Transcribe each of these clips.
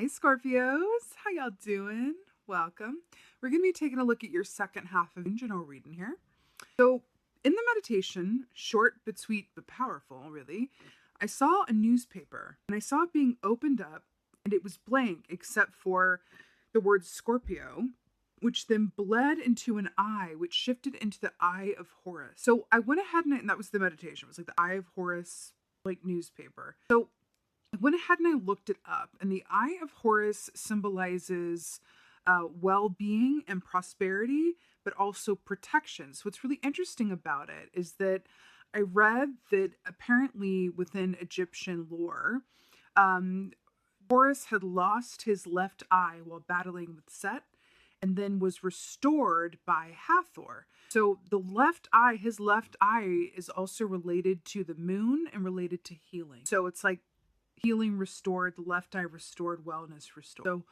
Hey Scorpios, how y'all doing? Welcome. We're going to be taking a look at your second half of general reading here. So, in the meditation, short but sweet but powerful, really, I saw a newspaper and I saw it being opened up and it was blank except for the word Scorpio, which then bled into an eye, which shifted into the Eye of Horus. So I went ahead and that was the meditation. It was like the Eye of Horus, like newspaper. So I went ahead and I looked it up, and the Eye of Horus symbolizes well-being and prosperity, but also protection. So what's really interesting about it is that I read that apparently within Egyptian lore, Horus had lost his left eye while battling with Set, and then was restored by Hathor. So the left eye, his left eye, is also related to the moon and related to healing. So it's like healing restored, the left eye restored, wellness restored. So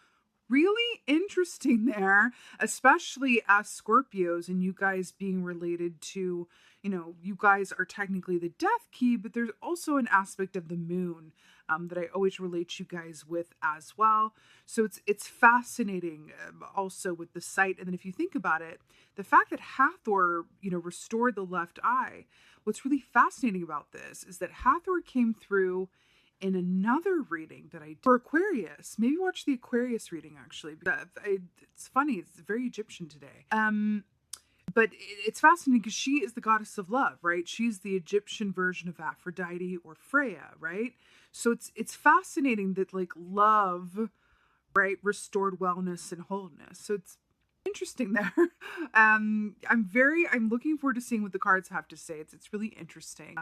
really interesting there, especially as Scorpios and you guys being related to, you guys are technically the death key, but there's also an aspect of the moon that I always relate you guys with as well. So it's fascinating also with the sight. And then if you think about it, the fact that Hathor, restored the left eye, what's really fascinating about this is that Hathor came through in another reading that I did for Aquarius. Maybe watch the Aquarius reading actually. It's funny, it's very Egyptian today. But it's fascinating because she is the goddess of love, right? She's the Egyptian version of Aphrodite or Freya, right? So it's fascinating that like love, right, restored wellness and wholeness. So it's interesting there. I'm looking forward to seeing what the cards have to say. It's really interesting.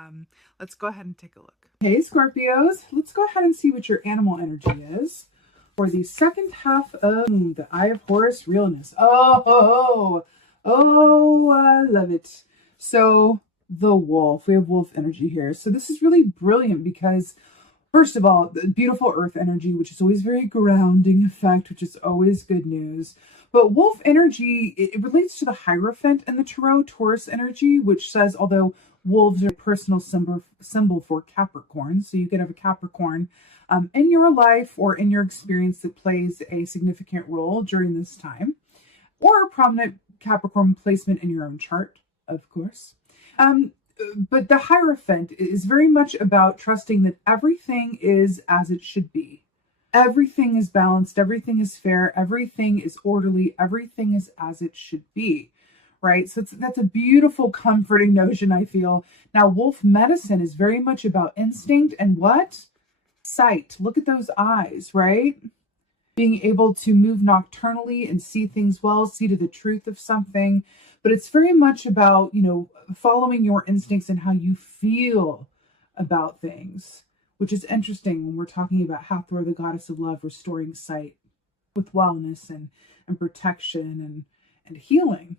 Let's go ahead and take a look. Hey Scorpios, let's go ahead and see what your animal energy is for the second half of the Eye of Horus realness. Oh, I love it. So the wolf, we have wolf energy here. So this is really brilliant because first of all, the beautiful earth energy, which is always very grounding effect, which is always good news. But wolf energy, it relates to the Hierophant in the Tarot, Taurus energy, which says, although wolves are a personal symbol for Capricorn, so you could have a Capricorn in your life or in your experience that plays a significant role during this time, or a prominent Capricorn placement in your own chart, of course. But the Hierophant is very much about trusting that everything is as it should be. Everything is balanced, everything is fair, everything is orderly, everything is as it should be, right? So that's a beautiful, comforting notion, I feel. Now, wolf medicine is very much about instinct and what? Sight. Look at those eyes, right? Being able to move nocturnally and see things well, see to the truth of something. But it's very much about, following your instincts and how you feel about things, which is interesting when we're talking about Hathor, the goddess of love, restoring sight with wellness and protection and healing.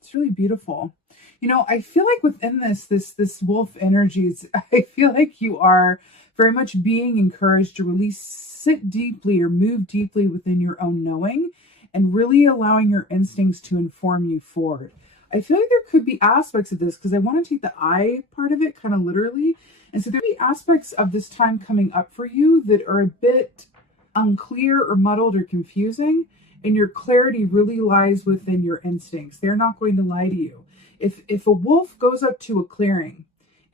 It's really beautiful. I feel like within this wolf energies, I feel like you are very much being encouraged to really sit deeply or move deeply within your own knowing and really allowing your instincts to inform you forward. I feel like there could be aspects of this because I want to take the eye part of it kind of literally. And so there be aspects of this time coming up for you that are a bit unclear or muddled or confusing. And your clarity really lies within your instincts. They're not going to lie to you. If a wolf goes up to a clearing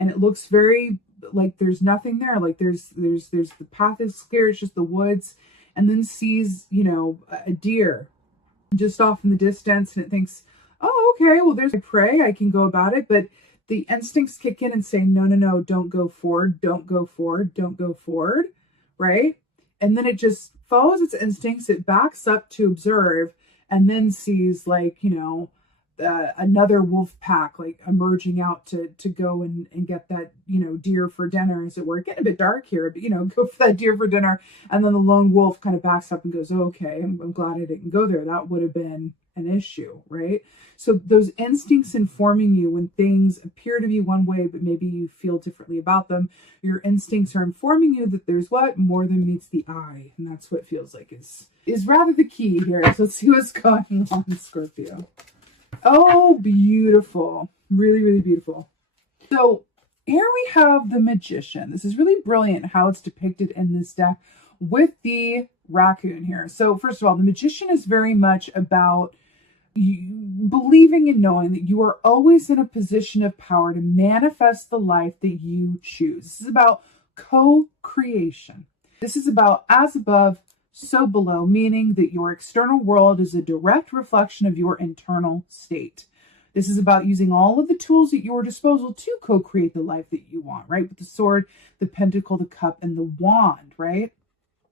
and it looks very like there's nothing there, like there's the path is clear, it's just the woods, and then sees, a deer just off in the distance and it thinks, oh, okay, well, there's a prey, I can go about it. But the instincts kick in and say, no, don't go forward, don't go forward, don't go forward, right? And then it just follows its instincts, it backs up to observe, and then sees another wolf pack like emerging out to go and get that, deer for dinner, as it were. Getting a bit dark here, but go for that deer for dinner. And then the lone wolf kind of backs up and goes, oh, okay, I'm glad I didn't go there. That would have been an issue, right? So those instincts informing you when things appear to be one way, but maybe you feel differently about them, your instincts are informing you that there's what? More than meets the eye. And that's what feels like is rather the key here. So let's see what's going on, Scorpio. Oh, beautiful. Really, really beautiful. So here we have the Magician. This is really brilliant how it's depicted in this deck with the raccoon here. So first of all, the Magician is very much about you believing and knowing that you are always in a position of power to manifest the life that you choose. This is about co-creation. This is about as above, so below, meaning that your external world is a direct reflection of your internal state. This is about using all of the tools at your disposal to co-create the life that you want, right? With the sword, the pentacle, the cup, and the wand, right?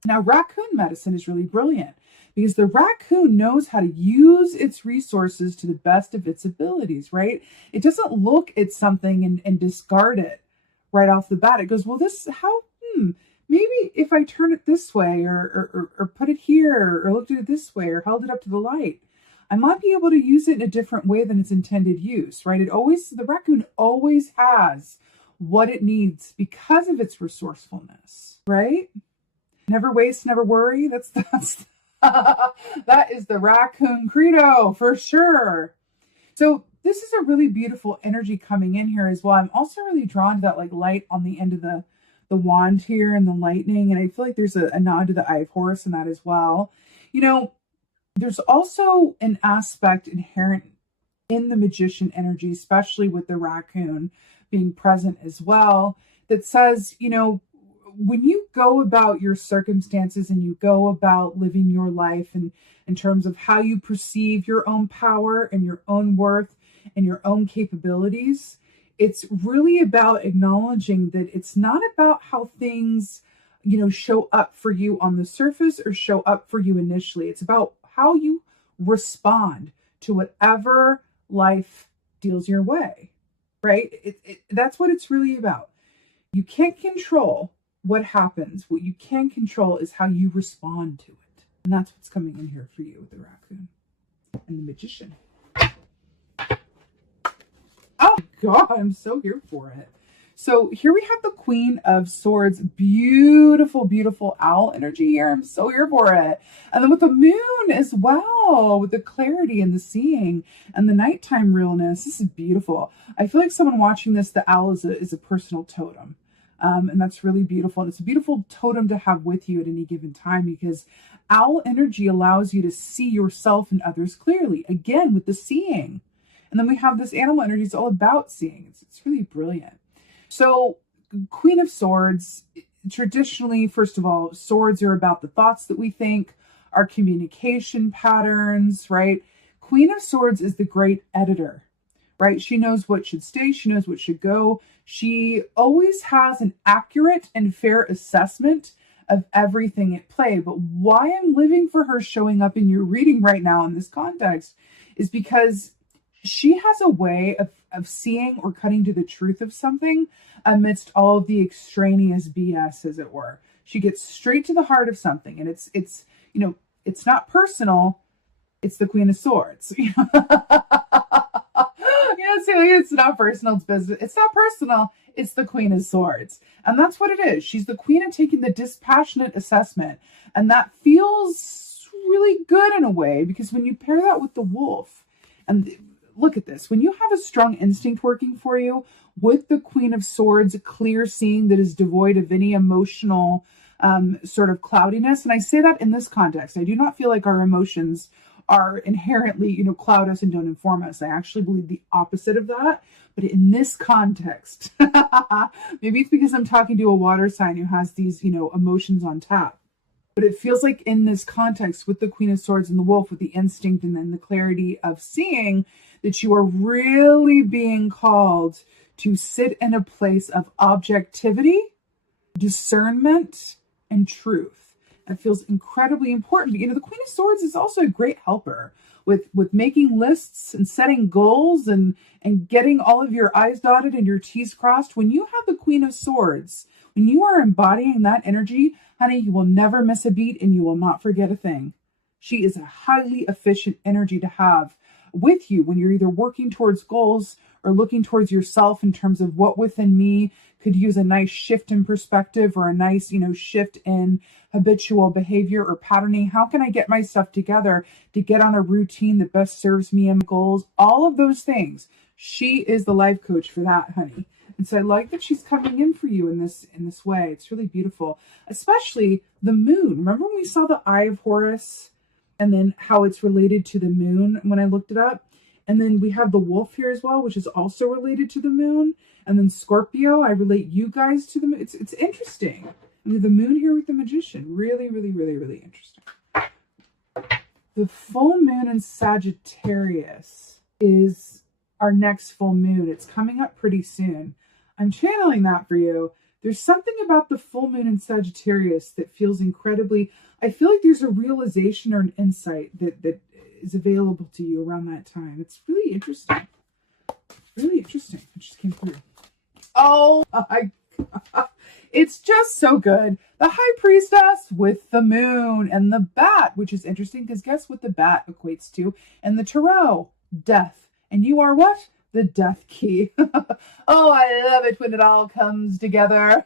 Now, raccoon medicine is really brilliant because the raccoon knows how to use its resources to the best of its abilities, right? It doesn't look at something and discard it right off the bat. It goes, well, maybe if I turn it this way or put it here or looked at it this way or held it up to the light, I might be able to use it in a different way than its intended use, right? The raccoon always has what it needs because of its resourcefulness, right? Never waste, never worry. That is the raccoon credo for sure. So this is a really beautiful energy coming in here as well. I'm also really drawn to that like light on the end of the wand here and the lightning. And I feel like there's a nod to the Eye of Horus in that as well. You know, there's also an aspect inherent in the Magician energy, especially with the raccoon being present as well, that says, you know, when you go about your circumstances and you go about living your life and in terms of how you perceive your own power and your own worth and your own capabilities, it's really about acknowledging that it's not about how things, you know, show up for you on the surface or show up for you initially. It's about how you respond to whatever life deals your way, right? That's what it's really about. You can't control what happens. What you can control is how you respond to it. And that's what's coming in here for you with the raccoon and the Magician. Oh God, I'm so here for it. So here we have the Queen of Swords. Beautiful, beautiful owl energy here. I'm so here for it. And then with the moon as well, with the clarity and the seeing and the nighttime realness. This is beautiful. I feel like someone watching this, the owl is a personal totem. And that's really beautiful. And it's a beautiful totem to have with you at any given time because owl energy allows you to see yourself and others clearly. Again, with the seeing. And then we have this animal energy. It's all about seeing. It's really brilliant. So Queen of Swords, traditionally, first of all, swords are about the thoughts that we think, our communication patterns, right? Queen of Swords is the great editor, right? She knows what should stay. She knows what should go. She always has an accurate and fair assessment of everything at play. But why I'm living for her showing up in your reading right now in this context is because she has a way of seeing or cutting to the truth of something amidst all of the extraneous BS, as it were. She gets straight to the heart of something, and it's you know, it's not personal. It's the Queen of Swords. You know, it's not personal. It's business. It's not personal. It's the Queen of Swords, and that's what it is. She's the queen of taking the dispassionate assessment, and that feels really good in a way because when you pair that with the wolf, and look at this. When you have a strong instinct working for you with the Queen of Swords, a clear seeing that is devoid of any emotional sort of cloudiness. And I say that in this context. I do not feel like our emotions are inherently, you know, cloud us and don't inform us. I actually believe the opposite of that. But in this context, maybe it's because I'm talking to a water sign who has these, you know, emotions on tap. But it feels like in this context with the Queen of Swords and the wolf, with the instinct and then the clarity of seeing, that you are really being called to sit in a place of objectivity, discernment, and truth. That feels incredibly important. But, you know, the Queen of Swords is also a great helper with making lists and setting goals and getting all of your I's dotted and your T's crossed. When you have the Queen of Swords, when you are embodying that energy, honey, you will never miss a beat and you will not forget a thing. She is a highly efficient energy to have with you when you're either working towards goals or looking towards yourself in terms of what within me could use a nice shift in perspective or a nice, you know, shift in habitual behavior or patterning. How can I get my stuff together to get on a routine that best serves me and my goals? All of those things. She is the life coach for that, honey. And so I like that she's coming in for you in this way. It's really beautiful, especially the moon. Remember when we saw the Eye of Horus and then how it's related to the moon when I looked it up? And then we have the wolf here as well, which is also related to the moon. And then Scorpio, I relate you guys to the moon. It's interesting. And the moon here with the magician. Really, really, really, really interesting. The full moon in Sagittarius is our next full moon. It's coming up pretty soon. I'm channeling that for you. There's something about the full moon in Sagittarius that feels incredibly, I feel like there's a realization or an insight that is available to you around that time. It's really interesting. Really interesting. It just came through. Oh my God. It's just so good. The High Priestess with the moon and the bat, which is interesting because guess what the bat equates to? And the tarot, death. And you are what? The death key. Oh, I love it when it all comes together.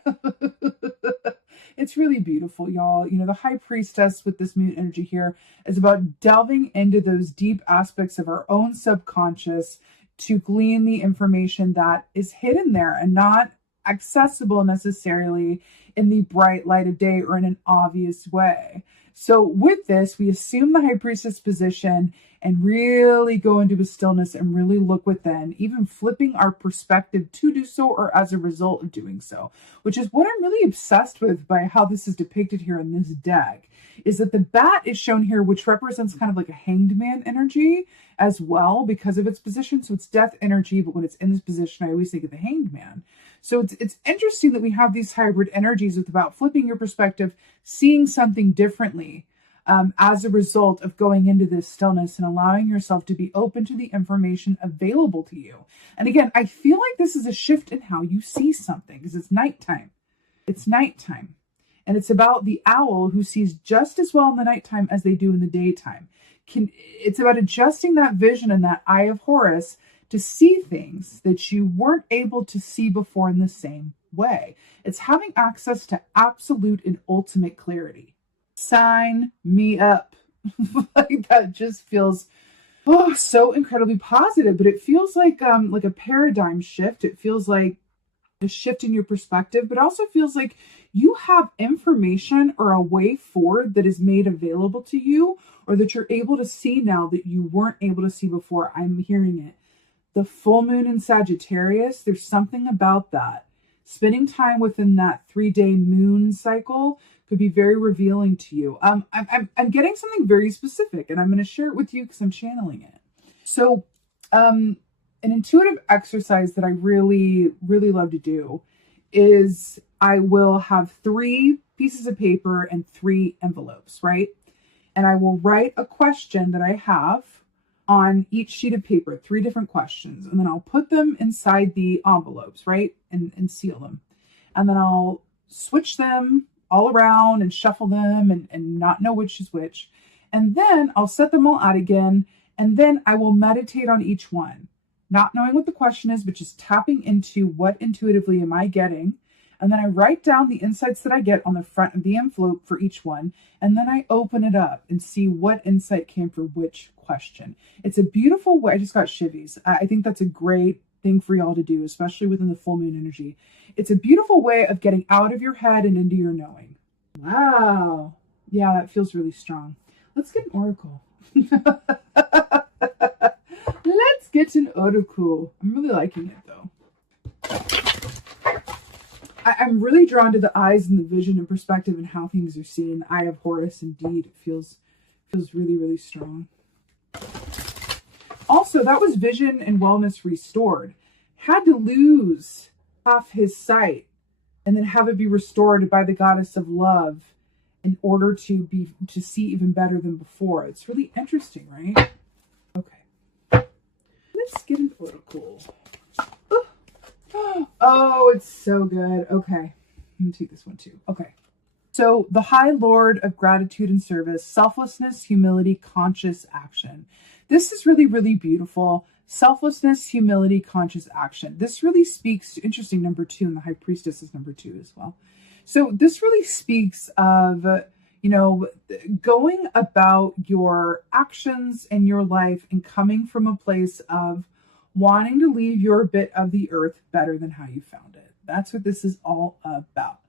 It's really beautiful, y'all. You know, the High Priestess with this moon energy here is about delving into those deep aspects of our own subconscious to glean the information that is hidden there and not accessible necessarily in the bright light of day or in an obvious way. So with this, we assume the High Priestess position and really go into a stillness and really look within, even flipping our perspective to do so or as a result of doing so, which is what I'm really obsessed with by how this is depicted here in this deck, is that the bat is shown here, which represents kind of like a hanged man energy as well because of its position. So it's death energy, but when it's in this position, I always think of the hanged man. So it's interesting that we have these hybrid energies with about flipping your perspective, seeing something differently as a result of going into this stillness and allowing yourself to be open to the information available to you. And again, I feel like this is a shift in how you see something because it's nighttime. It's nighttime. And it's about the owl who sees just as well in the nighttime as they do in the daytime. It's about adjusting that vision and that Eye of Horus to see things that you weren't able to see before in the same way. It's having access to absolute and ultimate clarity. Sign me up. Like that just feels so incredibly positive, but it feels like a paradigm shift. It feels like a shift in your perspective, but also feels like you have information or a way forward that is made available to you or that you're able to see now that you weren't able to see before. I'm hearing it. The full moon in Sagittarius, there's something about that. Spending time within that 3-day moon cycle could be very revealing to you. I'm getting something very specific, and I'm going to share it with you because I'm channeling it. So, an intuitive exercise that I really, really love to do is I will have 3 pieces of paper and 3 envelopes, right? And I will write a question that I have on each sheet of paper, 3 different questions, and then I'll put them inside the envelopes, right? And seal them. And then I'll switch them all around and shuffle them and not know which is which. And then I'll set them all out again. And then I will meditate on each one, not knowing what the question is, but just tapping into what intuitively am I getting. And then I write down the insights that I get on the front of the envelope for each one. And then I open it up and see what insight came for which question. It's a beautiful way. I just got shivies. I think that's a great thing for y'all to do, especially within the full moon energy. It's a beautiful way of getting out of your head and into your knowing. Wow. Yeah, that feels really strong. Let's get an oracle. Let's get an oracle. I'm really liking it though. I'm really drawn to the eyes and the vision and perspective and how things are seen. The Eye of Horus, indeed, it feels really, really strong. Also, that was vision and wellness restored. Had to lose half his sight and then have it be restored by the goddess of love in order to see even better than before. It's really interesting, right? Okay. Let's get an oracle. Oh, it's so good. Okay. Let me take this one too. Okay. So the High Lord of Gratitude and Service, Selflessness, Humility, Conscious Action. This is really, really beautiful. Selflessness, humility, conscious action. This really speaks to, interesting, number 2, and the High Priestess is number 2 as well. So this really speaks of, going about your actions in your life and coming from a place of wanting to leave your bit of the earth better than how you found it. That's what this is all about,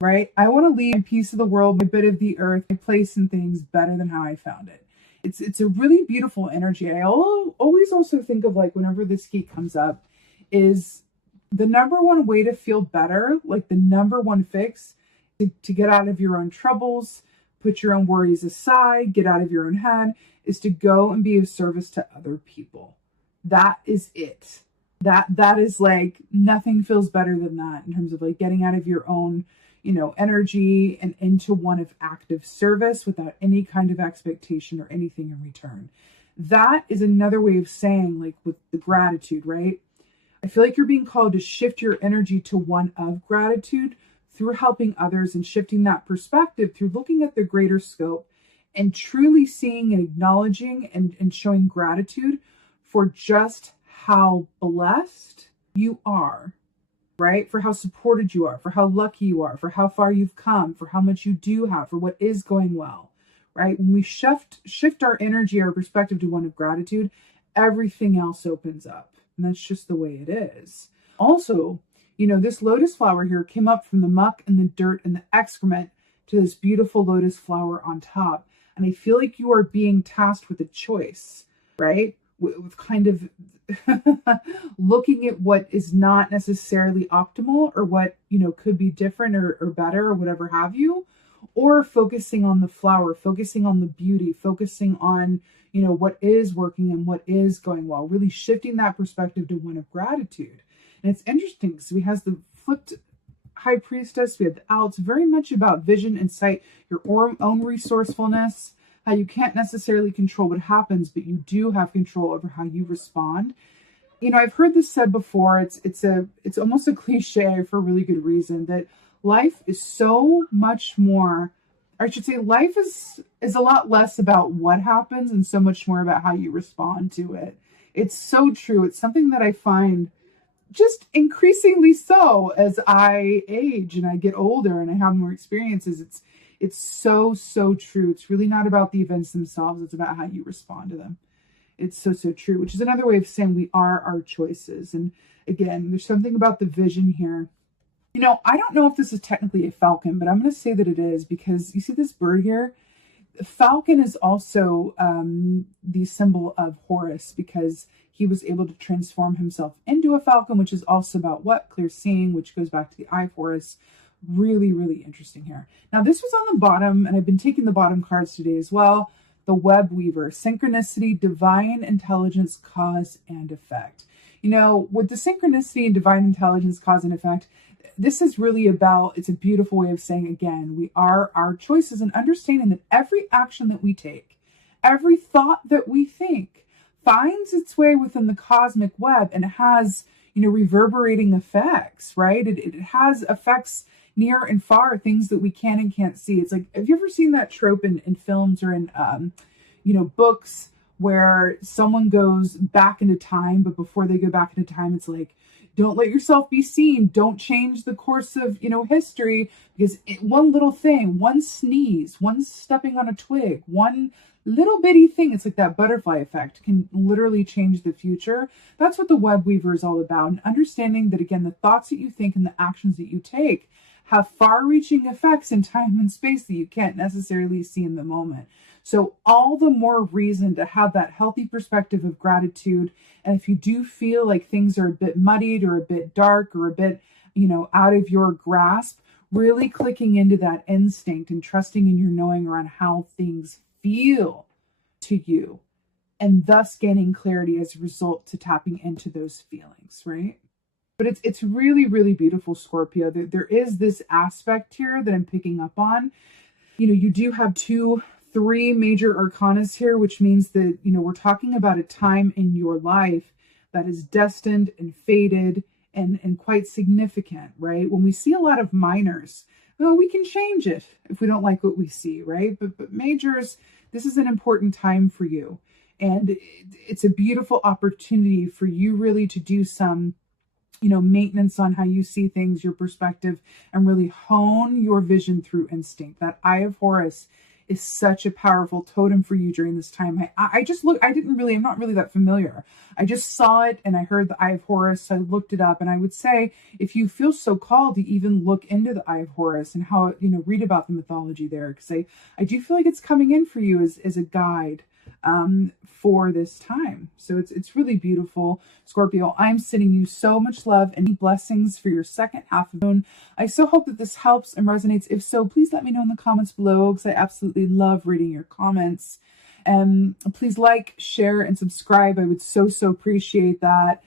right? I want to leave my piece of the world, my bit of the earth, my place in things better than how I found it. It's a really beautiful energy. I always also think of, like, whenever this key comes up, is the number one way to feel better, like the number one fix to get out of your own troubles, put your own worries aside, get out of your own head, is to go and be of service to other people. That is it. That is, like, nothing feels better than that in terms of, like, getting out of your own, energy and into one of active service without any kind of expectation or anything in return. That is another way of saying, like, with the gratitude, right? I feel like you're being called to shift your energy to one of gratitude through helping others and shifting that perspective through looking at the greater scope and truly seeing and acknowledging and showing gratitude for just how blessed you are, right? For how supported you are, for how lucky you are, for how far you've come, for how much you do have, for what is going well, right? When we shift our energy, our perspective to one of gratitude, everything else opens up. And that's just the way it is. Also, this lotus flower here came up from the muck and the dirt and the excrement to this beautiful lotus flower on top. And I feel like you are being tasked with a choice, right? With kind of looking at what is not necessarily optimal, or what, could be different or better or whatever have you, or focusing on the flower, focusing on the beauty, focusing on, what is working and what is going well, really shifting that perspective to one of gratitude. And it's interesting because we have the flipped high priestess, we have the owl. It's very much about vision and sight, your own resourcefulness, how you can't necessarily control what happens, but you do have control over how you respond. I've heard this said before. It's almost a cliche for a really good reason, that life is so much more, or I should say life is a lot less about what happens and so much more about how you respond to it. It's so true. It's something that I find just increasingly so as I age and I get older and I have more experiences. It's so, so true. It's really not about the events themselves. It's about how you respond to them. It's so, so true, which is another way of saying we are our choices. And again, there's something about the vision here. I don't know if this is technically a falcon, but I'm going to say that it is, because you see this bird here? The falcon is also the symbol of Horus, because he was able to transform himself into a falcon, which is also about what? Clear seeing, which goes back to the eye of Horus. Really, really interesting here. Now, this was on the bottom, and I've been taking the bottom cards today as well. The web weaver, synchronicity, divine intelligence, cause and effect. With the synchronicity and divine intelligence, cause and effect, this is really about, it's a beautiful way of saying, again, we are our choices, and understanding that every action that we take, every thought that we think, finds its way within the cosmic web and has, reverberating effects, right? It has effects near and far, things that we can and can't see. It's like, have you ever seen that trope in films or in, books, where someone goes back into time, but before they go back into time, it's like, don't let yourself be seen. Don't change the course of, history, because one little thing, one sneeze, one stepping on a twig, one little bitty thing, it's like that butterfly effect, can literally change the future. That's what the web weaver is all about. And understanding that, again, the thoughts that you think and the actions that you take have far-reaching effects in time and space that you can't necessarily see in the moment. So all the more reason to have that healthy perspective of gratitude. And if you do feel like things are a bit muddied or a bit dark or a bit, out of your grasp, really clicking into that instinct and trusting in your knowing around how things feel to you, and thus gaining clarity as a result to tapping into those feelings, right? But it's really, really beautiful, Scorpio. There is this aspect here that I'm picking up on. You do have 3 major arcanas here, which means that, we're talking about a time in your life that is destined and fated and quite significant, right? When we see a lot of minors, well, we can change it if we don't like what we see, right? But majors, this is an important time for you. And it's a beautiful opportunity for you really to do some, maintenance on how you see things, your perspective, and really hone your vision through instinct. That eye of Horus is such a powerful totem for you during this time. I'm not really that familiar. I just saw it and I heard the Eye of Horus. So I looked it up, and I would say if you feel so called to even look into the Eye of Horus and how, read about the mythology there. Because I do feel like it's coming in for you as a guide for this time. So it's really beautiful. Scorpio, I'm sending you so much love and blessings for your second half of June. I so hope that this helps and resonates. If so, please let me know in the comments below, because I absolutely love reading your comments. And please like, share, and subscribe. I would so appreciate that.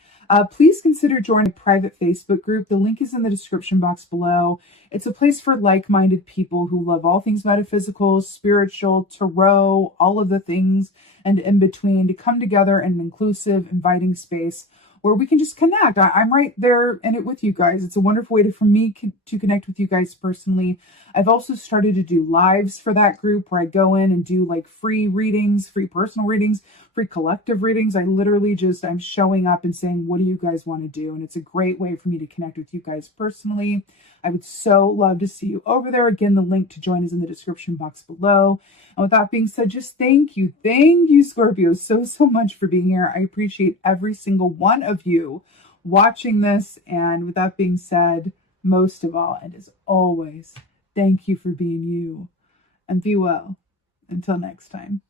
Please consider joining a private Facebook group. The link is in the description box below. It's a place for like-minded people who love all things metaphysical, spiritual, tarot, all of the things and in between, to come together in an inclusive, inviting space where we can just connect. I'm right there in it with you guys. It's a wonderful way for me to connect with you guys personally. I've also started to do lives for that group where I go in and do like free readings, free personal readings, free collective readings. I'm showing up and saying, what do you guys want to do? And it's a great way for me to connect with you guys personally. I would so love to see you over there. Again, the link to join is in the description box below. And with that being said, just thank you, Scorpio, so much for being here. I appreciate every single one of you watching this. And with that being said, most of all, and as always, thank you for being you. And be well. Until next time.